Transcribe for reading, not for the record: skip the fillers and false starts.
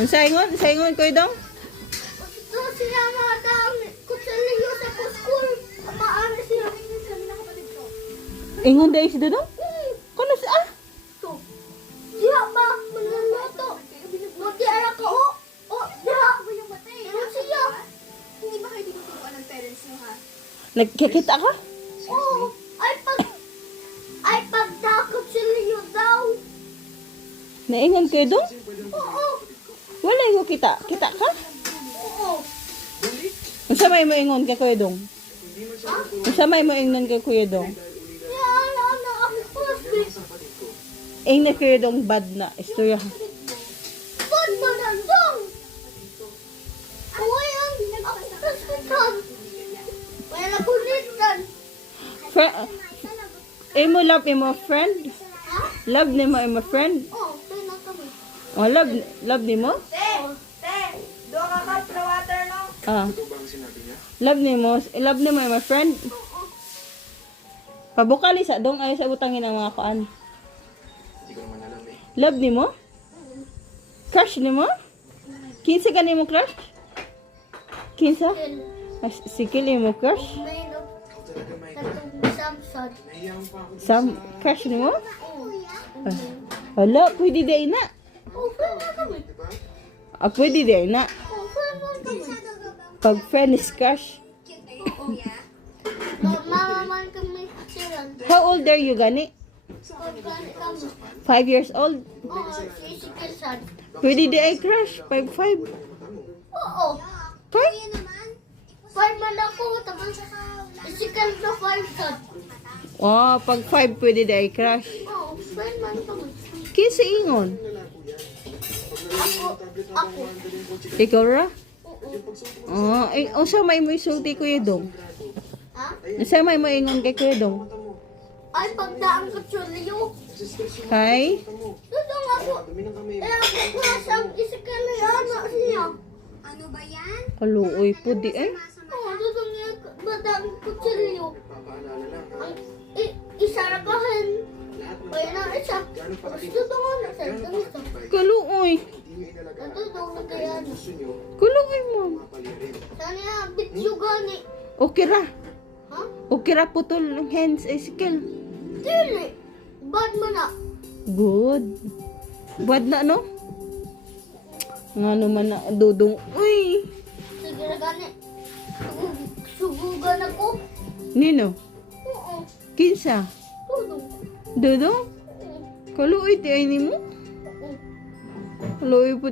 Ang saingon ko dong. Ito siya madang kutsilyo sa school. Amaana siya. Ingon dahil si dong? Kano sa To. Diha ba manluluto? Mati ara ka o. O diha. Ano siya? Hindi ba kayo tinuturuan ng parents niyo, ha? Nagkikita ka? Oo. Ay pag kutsilyo daw. Naingon ko dong? Oo. Wala ko kita. Kita ka? Oo. Unsa may mo ingon kay Kuya Dong? Unsa may mo ingon kay Kuya Dong? Yan ana ako first. Ing na Kuya Dong bad na istorya. Pag manandong. Uy, ang hospital. Wala kulitan. Imo love imo friend? Ha? Love ni mo imo friend? Oh, pina kami. Oh, love ni mo? Doon ka ka, pro water, no? Ah. Love ni mo imo friend? Pabukali sa dong ay sa butangin ang mga kuan. Love ni mo? Crush ni mo? Kinsa ka ni mo crush? Kinsa? Si Kili mo crush? May no. Tatong Samsung. Sam crush ni mo? Hala, pwede day na. Oh, pina kami. Pwede day na. Oh, pina kami. Pag friend is crush. Mama man kami siran. How old are you gani? Pagkani kami. 5 years old? Oo, si Kisan. Pwede day ay crush. 5'5". Oo. 5? 5 man ako. Tapos isikal na 5 sad. Oh, pag 5 pwede day crush. Oo, 5 man kami. Kinsa ingon? Ako. Ikaw ra? Oo. Oh, ay, unsa may mo isulti Kuya Dong? Ha? Unsa may mo ingon kay Kuya Dong? Ay, pagdaan ko chulyo. Kay? Dudong ako. Eh, ako kurasang isikal na anak siya. Ano ba yan? Kaluoy po di eh. Oo, dudong niya badang ko chulyo. Ang isarakahan. Ay, na isa. Tapos dudong ako na sa ganito. Kaluoy. Dudong na kaya. Kaluoy mo. Sana bityo gani. Okay ra. Ha? Okay ra putol ng hands ay skill. Dili. Bad man na. Good. Bad na no? Nga naman na dudong. Uy. Sige na gani. Sugugan ako. Nino? Oo. Kinsa? Dudong. Dudong? Oo. Kaluoy ti ay nimo? Oo. Kaluoy po